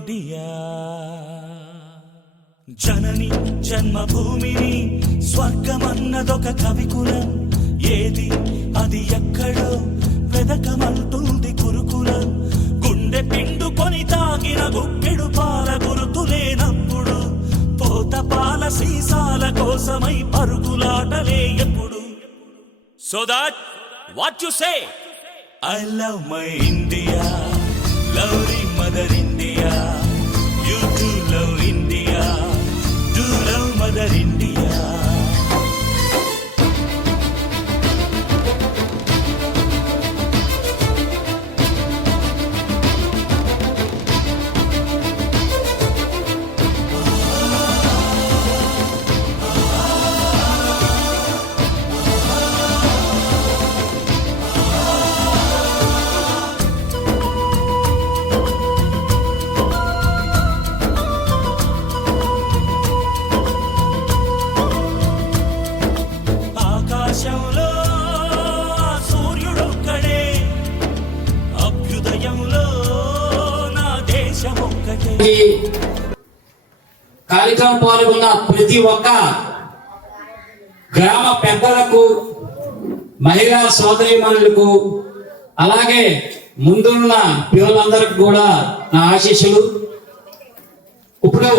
India జనని జన్మభూమిని స్వర్గమన్నదొక కవికులం. ఏది అది ఎక్కడో వెదకమంటుంది గురుకులం. గుండె పిండుకొని తాగిన గుప్పెడు పాల గురుతులేనప్పుడు పోత పాల సీసాల కోసమై పరుగులాటలే ఎప్పుడు. So that what you say love love my India, mother India India. You too love India, do love mother India. ఈ కార్యక్రమం పాల్గొన్న ప్రతి ఒక్క గ్రామ పెద్దలకు మహిళా సోదరిమణులకు అలాగే ముందున్న పిల్లలందరికీ కూడా నా ఆశీస్సులు. ఇప్పుడు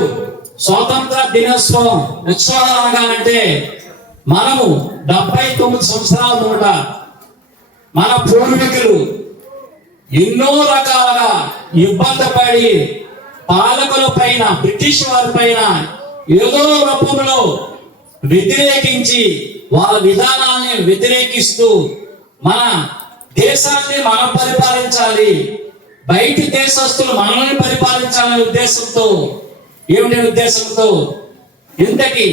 స్వాతంత్ర దినోత్సవం ఉత్సవాలు అనగానంటే మనము డెబ్బై తొమ్మిది సంవత్సరాల మూట మన పూర్వీకులు ఎన్నో రకాలుగా ఇబ్బంది పడి పాలకుల పైన బ్రిటిష్ వారి పైన ఏదో రూపంలో వ్యతిరేకించి వాళ్ళ విధానాన్ని వ్యతిరేకిస్తూ మన దేశాన్ని మనం పరిపాలించాలి. బయటి దేశస్తులు మనల్ని పరిపాలించాలనే ఉద్దేశంతో ఏమిటి ఉద్దేశంతో ఇంతకీ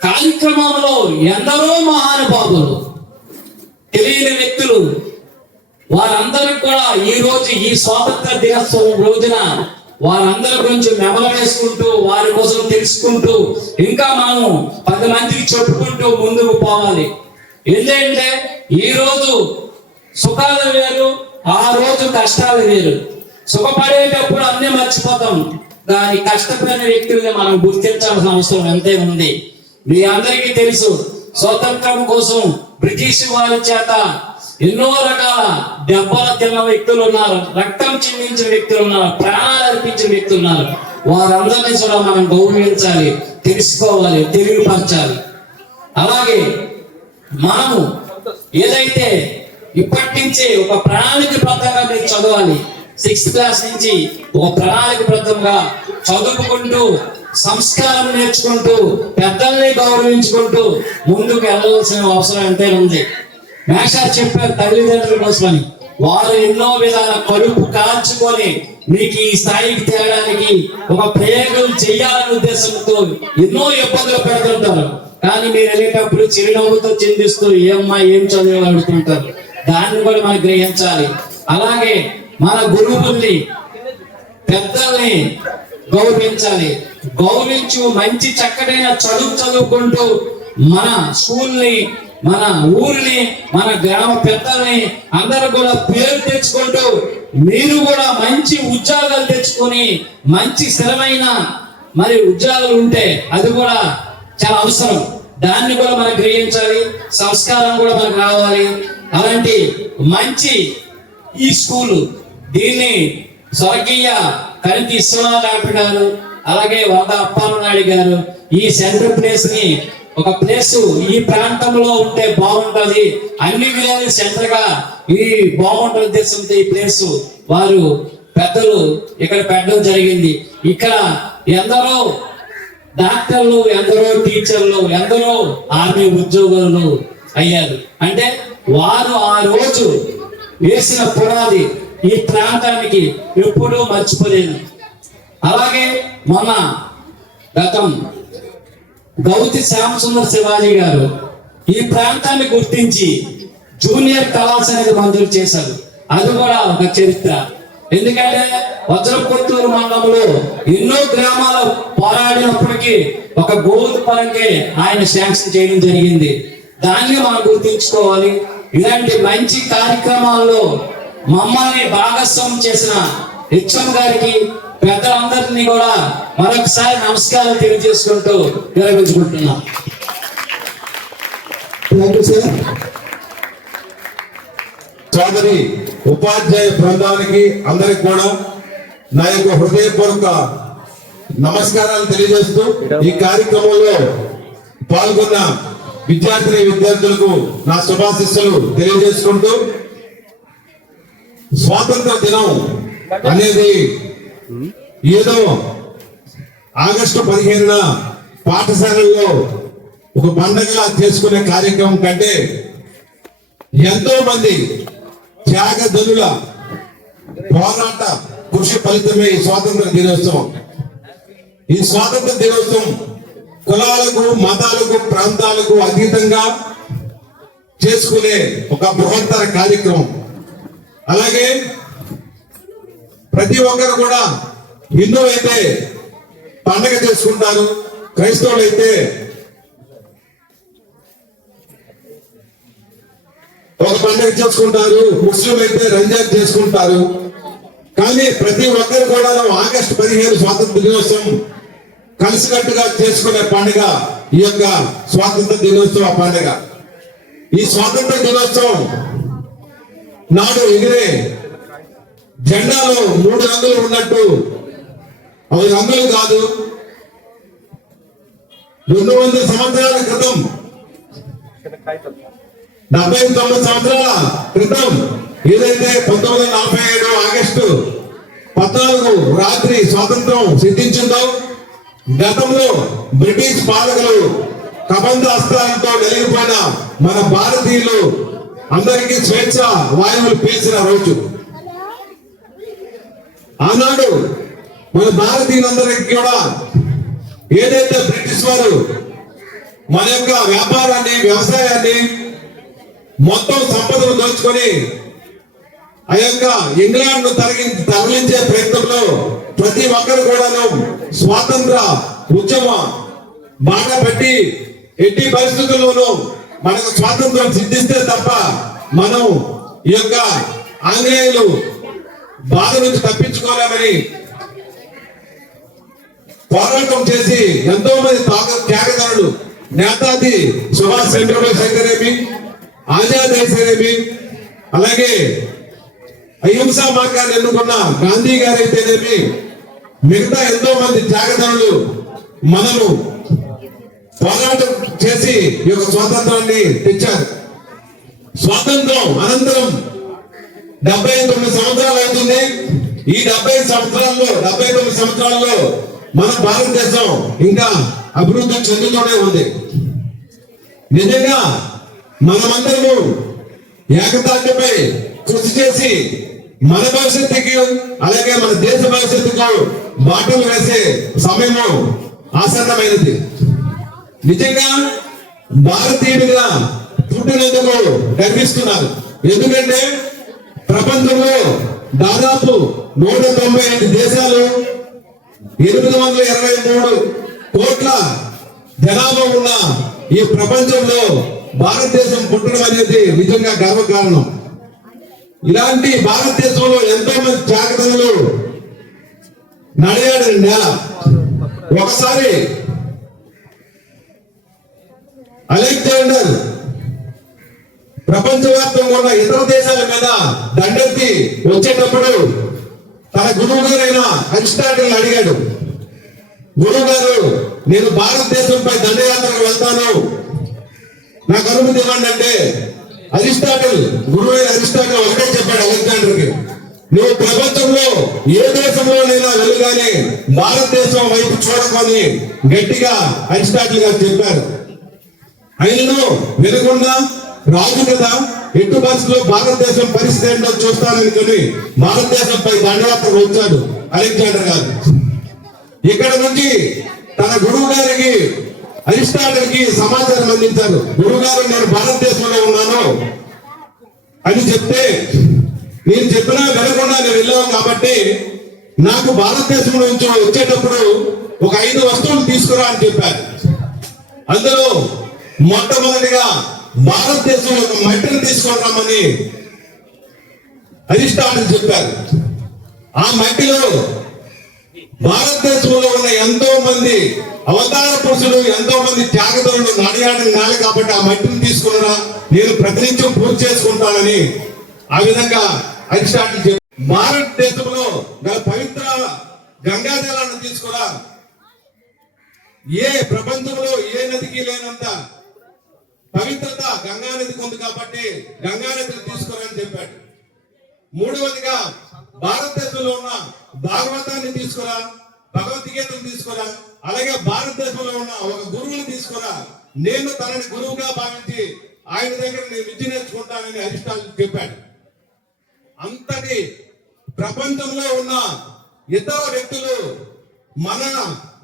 కార్యక్రమంలో ఎందరో మహానుభావులు తెలియని వ్యక్తులు వారందరూ కూడా ఈ రోజు ఈ స్వాతంత్ర దినోత్సవం రోజున వారందరి గురించి మెమల వేసుకుంటూ వారి కోసం తెలుసుకుంటూ ఇంకా మనం పది మందికి చెప్పుకుంటూ ముందుకు పోవాలి. ఎందుకంటే ఈరోజు సుఖాలు వేరు ఆ రోజు కష్టాలు వేరు. సుఖపడేటప్పుడు అన్నీ మర్చిపోతాం. దాని కష్టపడిన వ్యక్తుల్ని మనం గుర్తించాల్సిన అవసరం ఎంతే ఉంది? మీ అందరికీ తెలుసు స్వతంత్రం కోసం బ్రిటిష్ వారి చేత ఎన్నో రకాల దెబ్బలు తిన్న వ్యక్తులు ఉన్నారు రక్తం చిందించిన వ్యక్తులు ఉన్నారు ప్రాణాలు అర్పించిన వ్యక్తులు ఉన్నారు. వారందరినీ కూడా మనం గౌరవించాలి తెలుసుకోవాలి తెలియపరచాలి అలాగే మనము ఏదైతే ఇప్పటి నుంచే ఒక ప్రణాళికబద్ధంగా మీరు చదవాలి సిక్స్త్ క్లాస్ నుంచి ఒక ప్రణాళికబద్ధంగా చదువుకుంటూ సంస్కారం నేర్చుకుంటూ పెద్దల్ని గౌరవించుకుంటూ ముందుకు వెళ్ళవలసిన అవసరం ఎంతైనా ఉంది. మేషార్ చెప్పారు తల్లిదండ్రుల కోసమని వారు ఎన్నో విధాల కలుపు కాల్చుకొని మీకు ఈ స్థాయికి తేడానికి ఒక ప్రయోగం చేయాలనే ఉద్దేశంతో ఎన్నో ఇబ్బందులు పెడుతుంటారు. కానీ మీరు వెళ్ళేటప్పుడు చిరునవ్వుతో చిందిస్తూ ఏమ్మా ఏం చదివి అడుగుతుంటారు? దాన్ని కూడా మనం గ్రహించాలి. అలాగే మన గురువుల్ని పెద్దల్ని గౌరవించాలి. గౌరవించు మంచి చక్కటైన చదువు చదువుకుంటూ మన స్కూల్ని మన ఊరిని మన గ్రామ పెద్దల్ని అందరూ కూడా పేరు తెచ్చుకుంటూ మీరు కూడా మంచి ఉద్యోగాలు తెచ్చుకొని మంచి స్థిరమైన మరి ఉద్యోగాలు ఉంటే అది కూడా చాలా అవసరం. దాన్ని కూడా మనం గ్రహించాలి సంస్కారం కూడా మనకు రావాలి. అలాంటి మంచి ఈ స్కూలు దీన్ని స్వర్గీయ కణితి విశ్వనాథ్ గారు అలాగే వంద అప్పాలనాయుడు గారు ఈ సెంటర్ ప్లేస్ని ఒక ప్లేస్ ఈ ప్రాంతంలో ఉంటే బాగుంటుంది. అన్ని విధాలు సెంటర్గా ఈ బాగుంటుంది ఉద్దేశంతో ఈ ప్లేస్ వారు పెద్దలు ఇక్కడ పెట్టడం జరిగింది. ఇక్కడ ఎందరో డాక్టర్లు ఎందరో టీచర్లు ఎందరో ఆర్మీ ఉద్యోగులు అయ్యారు. అంటే వారు ఆ రోజు వేసిన పునాది ఈ ప్రాంతానికి ఎప్పుడూ మర్చిపోలేదు. అలాగే మొన్న గతం గౌతి శ్యామసుందర్ శివాజీ గారు ఈ ప్రాంతాన్ని గుర్తించి జూనియర్ కళాశాల అనేది మంజూరు చేశారు. అది కూడా ఒక చరిత్ర. ఎందుకంటే వజ్రపుత్తూరు మండలంలో ఎన్నో గ్రామాలు పోరాడినప్పటికీ ఒక గోధుమ పరంగా ఆయన శాంక్షన్ చేయడం జరిగింది. దాన్ని మనం గుర్తించుకోవాలి. ఇలాంటి మంచి కార్యక్రమాల్లో మమ్మల్ని భాగస్వామ్యం చేసిన హెచ్ఎం గారికి పెద్దలందరినీ కూడా మరొకసారి నమస్కారాలు తెలియజేసుకుంటూ విరమించుకుంటున్నాం సోదరి ఉపాధ్యాయ బృందానికి అందరికి కూడా నా యొక్క హృదయపూర్వక నమస్కారాలు తెలియజేస్తూ ఈ కార్యక్రమంలో పాల్గొన్న విద్యార్థిని విద్యార్థులకు నా శుభాశిస్సులు తెలియజేసుకుంటూ స్వాతంత్ర దినం అనేది ఏదో ఆగస్టు పదిహేనున పాఠశాలల్లో ఒక పండగలా చేసుకునే కార్యక్రమం కంటే ఎంతో మంది త్యాగధనుల పోరాట కృషి ఫలితమే ఈ స్వాతంత్ర దినోత్సవం. ఈ స్వాతంత్ర దినోత్సవం కులాలకు మతాలకు ప్రాంతాలకు అతీతంగా చేసుకునే ఒక బృహత్తర కార్యక్రమం. అలాగే ప్రతి ఒక్కరు కూడా హిందూ అయితే పండగ చేసుకుంటారు. క్రైస్తవులు అయితే ఒక పండుగ చేసుకుంటారు ముస్లిం అయితే రంజాన్ చేసుకుంటారు. కానీ ప్రతి ఒక్కరు కూడా ఆగస్టు పదిహేను స్వాతంత్ర దినోత్సవం కలిసికట్టుగా చేసుకునే పండుగ ఈ యొక్క స్వాతంత్ర దినోత్సవ పండుగ. ఈ స్వాతంత్ర దినోత్సవం నాడు ఎగిరే జెండాలో మూడు రంగులు ఉన్నట్టు అవి రంగులు కాదు. రెండు వందల సంవత్సరాల క్రితం. డెబ్బై తొమ్మిది సంవత్సరాల క్రితం ఏదైతే పంతొమ్మిది వందల నలభై ఏడు ఆగస్టు పద్నాలుగు రాత్రి స్వాతంత్రం సిద్ధించిందో గతంలో బ్రిటిష్ పాలకులు కబంధ అస్త్రాలతో వెలిగిపోయిన మన భారతీయులు అందరికీ స్వేచ్ఛ వాయువులు పీల్చిన రోజు. ఆనాడు మన భారతీయులందరికీ కూడా ఏదైతే బ్రిటిష్ వారు మన యొక్క వ్యాపారాన్ని వ్యవసాయాన్ని మొత్తం సంపదను దోచుకొని ఆ యొక్క ఇంగ్లాండ్ను తరలి తరలించే ప్రయత్నంలో ప్రతి ఒక్కరు కూడాను స్వాతంత్ర ఉద్యమ బాట పెట్టి ఎట్టి పరిస్థితుల్లోనూ మనకు స్వాతంత్రం సిద్ధిస్తే తప్ప మనం ఈ యొక్క ఆంగ్లేయులు బాధ నుంచి తప్పించుకోలేమని పోరాటం చేసి ఎంతో మంది త్యాగదారులు నేతాజీ సుభాష్ చంద్రబోస్ అయితేనేమి ఆజాద్ అయితేనేమి అలాగే అహింసా మార్గాన్ని ఎన్నుకున్న గాంధీ గారు అయితేనేమి మిగతా ఎంతో మంది త్యాగదారులు మనము పోరాటం చేసి ఈ యొక్క స్వాతంత్రాన్ని తెచ్చారు. స్వాతంత్రం అనంతరం డెబ్బై తొమ్మిది సంవత్సరాలు అవుతుంది. ఈ డెబ్బై సంవత్సరాల్లో డెబ్బై తొమ్మిది సంవత్సరాల్లో మన భారతదేశం ఇంకా అభివృద్ధి చెందుతూనే ఉంది. నిజంగా మనమందరము ఏకతాటిపై కృషి చేసి మన భవిష్యత్తుకి అలాగే మన దేశ భవిష్యత్తుకు బాటలు వేసే సమయము ఆసన్నమైనది. నిజంగా భారతీయుడిగా పుట్టినందుకు గర్విస్తున్నారు. ఎందుకంటే ప్రపంచంలో దాదాపు నూట తొంభై ఐదు దేశాలు ఎనిమిది వందల ఇరవై మూడు కోట్ల జనాభా ఉన్న ఈ ప్రపంచంలో భారతదేశం పుట్టడం అనేది నిజంగా గర్వకారణం. ఇలాంటి భారతదేశంలో ఎంతో మంది జాగ్రత్తలు నడియాడు నేల. ఒకసారి అలెగ్జాండర్ ప్రపంచవ్యాప్తంగా ఉన్న ఇతర దేశాల మీద దండెత్తి వచ్చేటప్పుడు తన గురువు గారైన అరిస్టాటిల్ అడిగాడు గురువు గారు నేను భారతదేశంపై దండయాత్రకు వెళ్తాను. నాకు అనుమతి ఇవ్వండి అంటే అరిస్టాటిల్ గురువు అరిస్టాటిల్ ఒకటే చెప్పాడు అలెగ్జాండర్కి నువ్వు ప్రపంచంలో ఏ దేశంలోనైనా వెళ్ళగానే భారతదేశం వైపు చూడకొని గట్టిగా అరిస్టాటిల్ గారు చెప్పారు. అయినను వినకుండా రాజు కదా. ఎటు బస్సులో భారతదేశం పరిస్థితి ఏంటో చూస్తాననుకుని భారతదేశంపై దండయాత్ర వచ్చాడు అలెగ్జాండర్ గారు. ఇక్కడ నుంచి తన గురువు గారికి అరిస్టాటిల్కి సమాచారం అందించారు. గురువు గారు నేను భారతదేశంలో ఉన్నాను అని చెప్తే నేను చెప్పినా వినకుండా నేను వెళ్ళావు కాబట్టి నాకు భారతదేశం నుంచి వచ్చేటప్పుడు ఒక ఐదు వస్తువులు తీసుకురా అని చెప్పారు. అందులో మొట్టమొదటిగా భారతదేశంలో యొక్క మట్టిని తీసుకొని రమ్మని అధిష్టానం చెప్పారు. ఆ మట్టిలో భారతదేశంలో ఉన్న ఎంతో మంది అవతార పురుషులు ఎంతో మంది త్యాగదరులు నడియాడిన నాలు కాబట్టి ఆ మట్టిని తీసుకున్నారా? నేను ప్రతినిత్యం పూర్తి చేసుకుంటానని ఆ విధంగా అధిష్టానం చెప్పారు. భారతదేశంలో గల పవిత్ర గంగా జలాన్ని తీసుకురా. ఏ ప్రపంచంలో ఏ నదికి లేనంత పవిత్రత గంగా ఉంది కాబట్టి గంగానదిని తీసుకురని చెప్పాడు. మూడవదిగా భారతదేశంలో ఉన్న భాగవతాన్ని తీసుకురా భగవద్గీతను తీసుకురా అలాగే భారతదేశంలో ఉన్న ఒక గురువుని తీసుకురా. నేను తనని గురువుగా భావించి ఆయన దగ్గర నేను విద్య నేర్చుకుంటానని హరిష్టాలు చెప్పాడు. అంతటి ప్రపంచంలో ఉన్న ఇతర వ్యక్తులు మన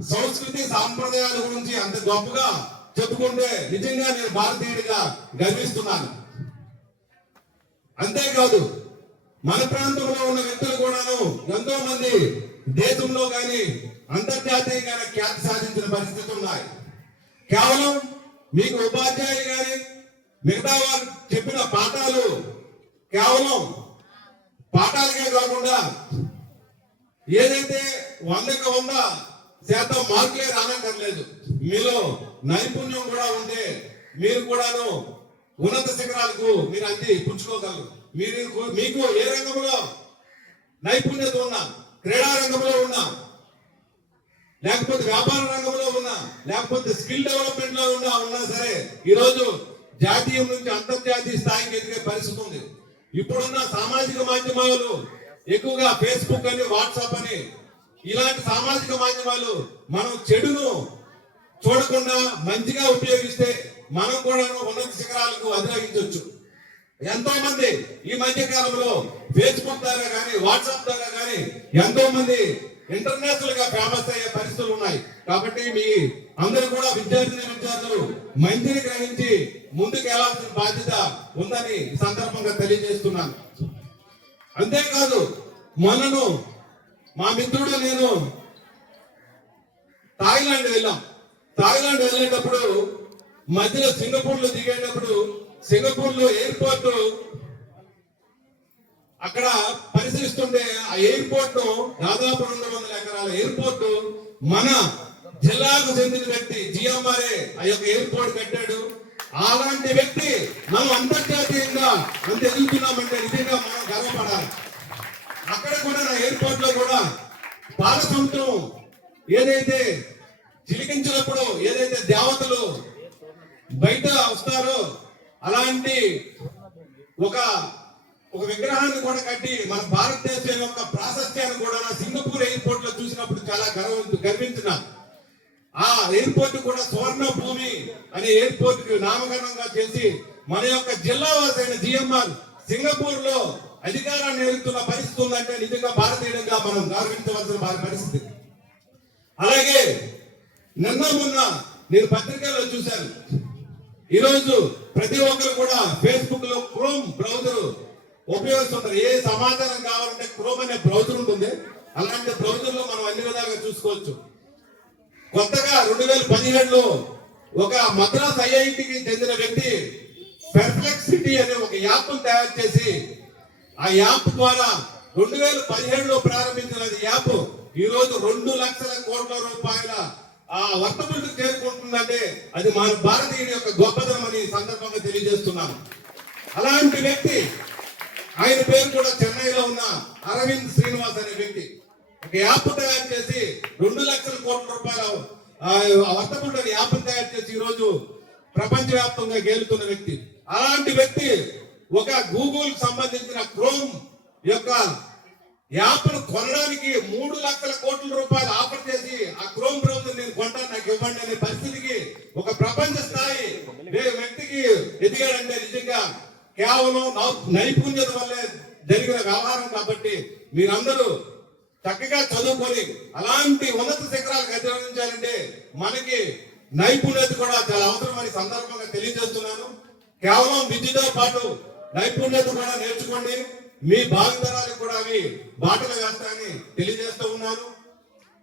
సంస్కృతి సాంప్రదాయాల గురించి అంత గొప్పగా చెప్పుకుంటే నిజంగా నేను భారతీయుడిగా గర్విస్తున్నాను. అంతేకాదు మన ప్రాంతంలో ఉన్న వ్యక్తులు కూడాను ఎంతో మంది దేశంలో కానీ అంతర్జాతీయంగా ఖ్యాతి సాధించిన పరిస్థితులు ఉన్నాయి. కేవలం మీకు ఉపాధ్యాయులు కానీ మిగతా వారు చెప్పిన పాఠాలు కేవలం పాఠాలుగా కాకుండా ఏదైతే వందకు వంద శాతం మార్కులే రానక్కర్లేదు మీలో నైపుణ్యం కూడా ఉంటే మీరు కూడాను ఉన్నత శిఖరాలకు మీరు అంది పుచ్చుకోగలరు. మీరు మీకు ఏ రంగంలో నైపుణ్యత ఉన్నా క్రీడా రంగంలో ఉన్నా లేకపోతే వ్యాపార రంగంలో ఉన్నా లేకపోతే స్కిల్ డెవలప్మెంట్లో ఉన్నా ఉన్నా సరే ఈరోజు జాతీయం నుంచి అంతర్జాతీయ స్థాయికి ఎదిగే పరిస్థితి ఉంది. ఇప్పుడున్న సామాజిక మాధ్యమాలు ఎక్కువగా ఫేస్బుక్ అని వాట్సాప్ అని ఇలాంటి సామాజిక మాధ్యమాలు మనం చెడును చూడకుండా మంచిగా ఉపయోగిస్తే మనం కూడా ఉన్నత శిఖరాలకు అధిరోహించవచ్చు. ఎంతో మంది ఈ మధ్య కాలంలో ఫేస్బుక్ ద్వారా కానీ వాట్సాప్ ద్వారా కానీ ఎంతో మంది ఇంటర్నేషనల్గా ఫేమస్ అయ్యే పరిస్థితులు ఉన్నాయి. కాబట్టి మీ అందరూ కూడా విద్యార్థిని విద్యార్థులు మంచిని గ్రహించి ముందుకు వెళ్ళాల్సిన బాధ్యత ఉందని సందర్భంగా తెలియజేస్తున్నాను. అంతేకాదు మొన్నను మా మిత్రుడు నేను థాయిలాండ్ వెళ్ళాం. థాయిలాండ్ వెళ్ళేటప్పుడు మధ్యలో సింగపూర్లో దిగేటప్పుడు సింగపూర్లో ఎయిర్పోర్ట్ అక్కడ పరిశీలిస్తుంటే ఆ ఎయిర్పోర్ట్ దాదాపు రెండు వందల ఎకరాల ఎయిర్పోర్ట్ మన జిల్లాకు చెందిన వ్యక్తి జిఎంఆర్ఏ ఆ యొక్క ఎయిర్పోర్ట్ కట్టాడు. అలాంటి వ్యక్తి మనం అంతర్జాతీయంగా అంత ఎదుగుతున్నామంటే నిజంగా చేసి మన యొక్క జిల్లా వాసైన జిఎంఆర్ సింగపూర్లో అధికారాన్ని ఎదుగుతున్న పరిస్థితి ఉందంటే నిజంగా భారతీయుడిగా మనం గౌరవించవలసిన పరిస్థితి. అలాగే నిన్న మొన్న నేను పత్రికల్లో చూశాను. ఈరోజు ప్రతి ఒక్కరు కూడా ఫేస్బుక్లో క్రోమ్ బ్రౌజర్ ఉపయోగిస్తుంటారు. ఏ సమాచారం కావాలంటే క్రోమ్ అనే బ్రౌజర్ ఉంటుంది. అలాంటి బ్రౌజర్లో మనం అన్ని విధాలుగా చూసుకోవచ్చు. కొత్తగా రెండు వేల పదిహేడులో ఒక మద్రాస్ ఐఐటికి చెందిన వ్యక్తి పెర్ప్లెక్సిటీ అనే ఒక యాప్ తయారు చేసి ఆ యాప్ ద్వారా రెండు వేల పదిహేడులో ప్రారంభించిన యాప్ ఈ రోజు రెండు లక్షల కోట్ల రూపాయల ఆ వర్తములకు చేరుకుంటుందంటే అది మన భారతీయుడి యొక్క గొప్పదనం అని సందర్భంగా తెలియజేస్తున్నాను. అలాంటి వ్యక్తి ఆయన పేరు కూడా చెన్నైలో ఉన్న అరవింద్ శ్రీనివాస్ అనే వ్యక్తి. ఒక యాప్ తయారు చేసి రెండు లక్షల కోట్ల రూపాయల ఆ, వర్తకుడు తయారు చేసి ఈ రోజు ప్రపంచవ్యాప్తంగా గేలుతున్న వ్యక్తి. అలాంటి వ్యక్తి ఒక గూగుల్ సంబంధించిన క్రోమ్ యొక్క యాప్ను కొనడానికి మూడు లక్షల కోట్ల రూపాయలు ఆఫర్ చేసి ఆ క్రోమ్ బ్రౌజర్ నేను కొంటాను నాకు ఇవ్వండి అనే పరిస్థితికి ఒక ప్రపంచ స్థాయి వ్యక్తికి ఎదిగాడంటే నిజంగా కేవలం నైపుణ్యత వల్లే జరిగిన వ్యవహారం కాబట్టి మీరందరూ చక్కగా చదువుకొని అలాంటి ఉన్నత శిఖరాలు మనకి నైపుణ్యత కూడా చాలా అవసరమని సందర్భంగా తెలియజేస్తున్నాను. కేవలం విద్యతో పాటు నైపుణ్యత కూడా నేర్చుకోండి. మీ భావితరాలకు కూడా అవి బాటలు వేస్తాయని తెలియజేస్తూ ఉన్నాను.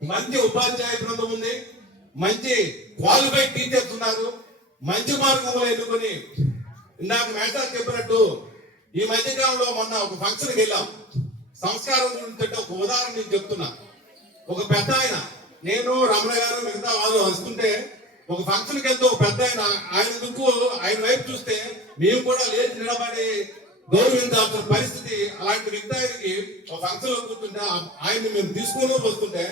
మంచి ఉపాధ్యాయ బృందం ఉంది. మంచి క్వాలిఫైడ్ టీచర్స్ ఉన్నారు. మంచి మార్గంలో ఎన్నుకొని ఇందాక మేటర్ చెప్పినట్టు ఈ మధ్య కాలంలో మొన్న ఒక ఫంక్షన్కి వెళ్ళాం. సంస్కారం గురించి ఒక ఉదాహరణ నేను చెప్తున్నా. ఒక పెద్ద ఆయన నేను రమణ గారు మిగతా వాళ్ళు వస్తుంటే ఒక ఫంక్షన్కి వెళ్తే ఒక పెద్ద ఆయన ఆయన దుక్కు ఆయన వైపు చూస్తే మేము కూడా లేచి నిలబడి గౌరవించాల్సిన పరిస్థితి అలాంటి వ్యక్తి ఆయనకి ఒక ఫంక్షన్లో కూర్చుంటే ఆయన్ని మేము తీసుకుని వస్తుంటే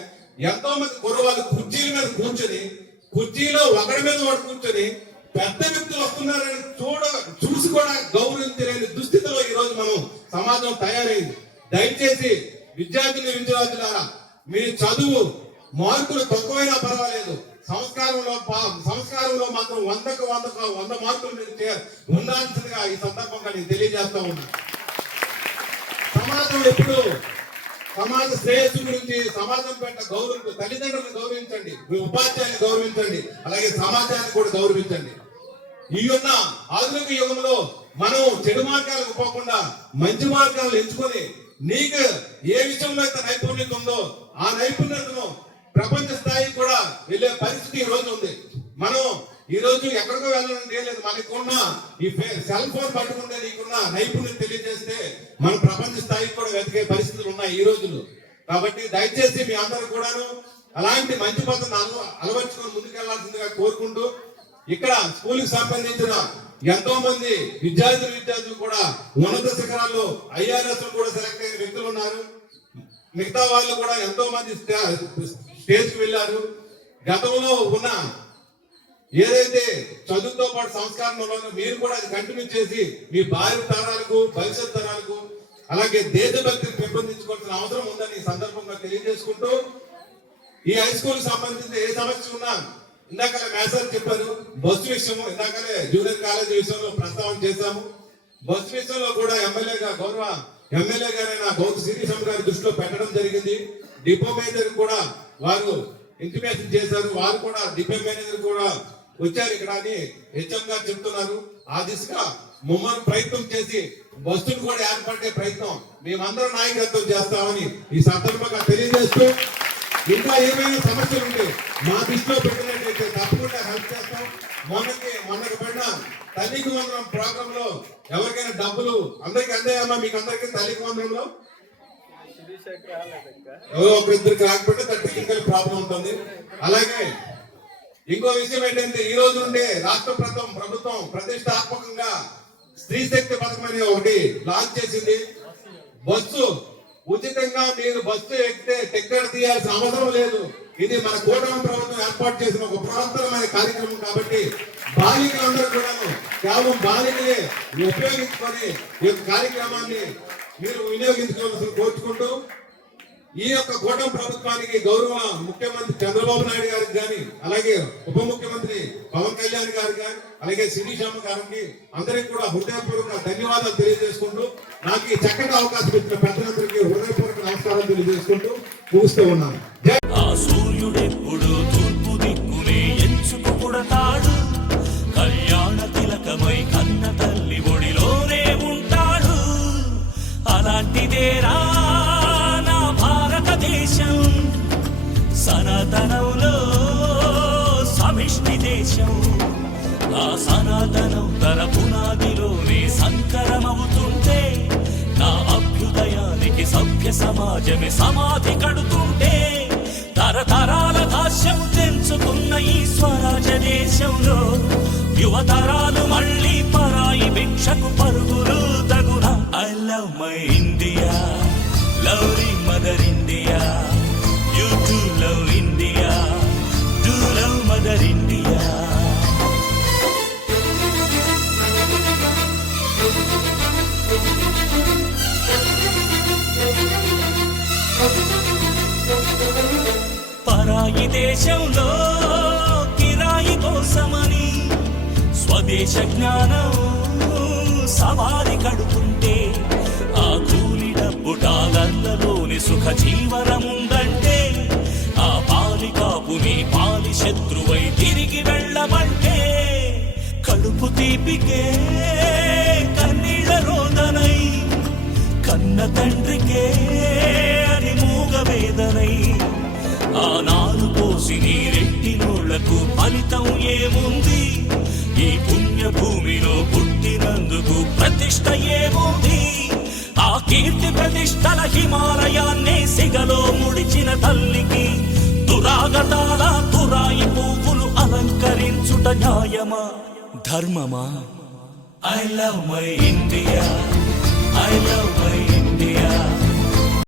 ఎంతో మంది కుర్రవాళ్ళు కుర్చీల మీద కూర్చొని కుర్చీలో ఒకడి మీద ఒకటి కూర్చొని పెద్ద వ్యక్తులు వస్తున్నారని చూడ చూసి కూడా గౌరవించలేని దుస్థితిలో ఈ రోజు మనం సమాజం తయారైంది. దయచేసి విద్యార్థులు విద్యార్థులారా మీ చదువు మార్కులు తక్కువైనా పర్వాలేదు. సంస్కారంలో పా- సంస్కారంలో మాత్రం వందకు వందకు వంద మార్కులు మీరు ఉండాల్సిందిగా ఈ సందర్భంగా నేను తెలియజేస్తా ఉన్నా. సమాజం ఎప్పుడు సమాజ శ్రేయస్సు గురించి సమాజం పట్ల గౌరవం తల్లిదండ్రులను గౌరవించండి. మీ ఉపాధ్యాయుని గౌరవించండి. అలాగే సమాజాన్ని కూడా గౌరవించండి. ఈ ఉన్న ఆధునిక యుగంలో మనం చెడు మార్గాలకు పోకుండా మంచి మార్గాలను ఎంచుకొని నీకు ఏ విషయంలో అయితే నైపుణ్యత ఉందో ఆ నైపుణ్యతను ప్రపంచ స్థాయికి కూడా వెళ్ళే పరిస్థితి ఈ రోజు ఉంది. మనం ఈ రోజు ఎక్కడికో వెళ్ళడం లేదు మనకున్న ఈ సెల్ ఫోన్ పట్టుకుంటే నీకున్న నైపుణ్యం తెలియజేస్తే మన ప్రపంచ స్థాయికి కూడా వెతికే పరిస్థితులు ఉన్నాయి ఈ రోజులు. కాబట్టి దయచేసి మీ అందరూ కూడాను అలాంటి మంచి పద్ధతిని అలవ అలవర్చుకొని ముందుకెళ్ళాల్సిందిగా కోరుకుంటూ ఇక్కడ స్కూల్కి సంబంధించిన ఎంతో మంది విద్యార్థులు విద్యార్థులు కూడా ఉన్నత శిఖరాల్లో ఐఆర్ఎస్ కూడా సెలెక్ట్ అయిన వ్యక్తులు ఉన్నారు. మిగతా వాళ్ళు కూడా ఎంతో మంది స్టేజ్కి వెళ్ళారు. గతంలో ఉన్న ఏదైతే చదువుతో పాటు సంస్కారం ఉన్నదో మీరు కూడా అది కంటిన్యూ చేసి మీ భార్య తరాలకు భవిష్యత్ తరాలకు అలాగే దేశభక్తిని పెంపొందించుకోవాల్సిన అవసరం ఉందని ఈ సందర్భంగా తెలియజేసుకుంటూ ఈ హై స్కూల్ సంబంధించిన ఏ సమస్య ఉన్నా ఇందాక మేసార్ చెప్పారు బస్సు విషయము ఇందాకలే జూనియర్ కాలేజీ విషయంలో ప్రస్తావన చేశాము. బస్సు విషయంలో కూడా ఎమ్మెల్యేగా గౌరవ ఎమ్మెల్యే గారైన గౌతు శ్రీనిశం గారి దృష్టిలో పెట్టడం జరిగింది. డిపో మేనేజర్ కూడా వారు ఇంటిమేషన్ చేశారు. వారు కూడా డిపో మేనేజర్ కూడా వచ్చారు ఇక్కడ అని హెచ్ఎం గారు చెప్తున్నారు. ఆ దిశగా ముమ్మరు ప్రయత్నం చేసి బస్సులు కూడా ఏర్పడే ప్రయత్నం మేమందరం నాయకత్వం చేస్తామని ఈ సందర్భంగా తెలియజేస్తూ ఇంకా ఏమైనా సమస్యలు ఉంటే మా దృష్టిలో పెట్టినట్టయితే తప్పకుండా హెల్ప్ చేస్తాం. మొన్నకి మొన్నకి పడిన తల్లికి వందనం ప్రోగ్రామ్లో ఎవరికైనా డబ్బులు అందరికి అందాయమ్మా మీకు అందరికీ తల్లికి వందనంలో ఎవరో ఒకరిద్దరికి రాకపోతే టెక్నికల్ ప్రాబ్లం ఉంటుంది. అలాగే ఇంకో విషయం ఏంటంటే ఈ రోజు నుండే రాష్ట్ర ప్రభుత్వం ప్రభుత్వం ప్రతిష్టాత్మకంగా స్త్రీ శక్తి పథకం అనే ఒకటి లాంచ్ చేసింది. బస్సు ఉచితంగా మీరు బస్సు ఎక్కితే టిక్కెట్ తీయాల్సిన అవసరం లేదు. ఇది మన కూటమి ప్రభుత్వం ఏర్పాటు చేసిన ఒక బృహత్తరమైన కార్యక్రమం కాబట్టి బాలికలందరూ కూడా కేవలం బాలికలే ఉపయోగించుకొని ఈ యొక్క కార్యక్రమాన్ని మీరు వినియోగించుకోవాల్సిన కోరుచుకుంటూ ఈ యొక్క కూటమి ప్రభుత్వానికి గౌరవ ముఖ్యమంత్రి చంద్రబాబు నాయుడు గారికి కానీ అలాగే ఉప ముఖ్యమంత్రి పవన్ కళ్యాణ్ గారికి కానీ అలాగే శ్రీశామ గారికి అందరికి కూడా హృదయపూర్వక ధన్యవాదాలు తెలియజేసుకుంటూ నాకు ఈ చక్కటి అవకాశం ఇచ్చిన పెద్దలందరికీ హృదయపూర్వక నమస్కారం తెలియజేసుకుంటూ ముగిస్తూ ఉన్నాను. సనాతనం తన పునాదిలోనే సంకరమవుతుంటే నా అభ్యుదయానికి సభ్య సమాజమే సమాధి కడుతుంటే తరతరాల దాస్యం తెంచుకున్న ఈ స్వరాజ దేశంలో యువతరాలు మళ్ళీ పరాయి భిక్షకు పరుగులు తగున. ఐ లవ్ మై దేశంలో కిరాయి కోసమని స్వదేశ జ్ఞానం సవారి కడుతుంటే ఆ కూలి డబ్బు డాలర్లలోని సుఖ జీవనముందంటే ఆ పాలి కాపుని పాలి శత్రువై తిరిగి వెళ్ళమంటే కడుపు తీపికే కన్నీళ్ళ రోదనై కన్న తండ్రికే అని మూగ వేదనై ఆ నారు పోసి నీ రెట్టి నోళ్ళకు ఫలితం ఏముంది? ఈ పుణ్య భూమిలో పుట్టినందుకు ప్రతిష్ట ఏముంది? ఆ కీర్తి ప్రతిష్టల హిమాలయాన్నే సిగలో ముడిచిన తల్లికి దురాగతాల తురాయి పువ్వులు అలంకరించుట న్యాయమా? ధర్మమా? I love my India I love my India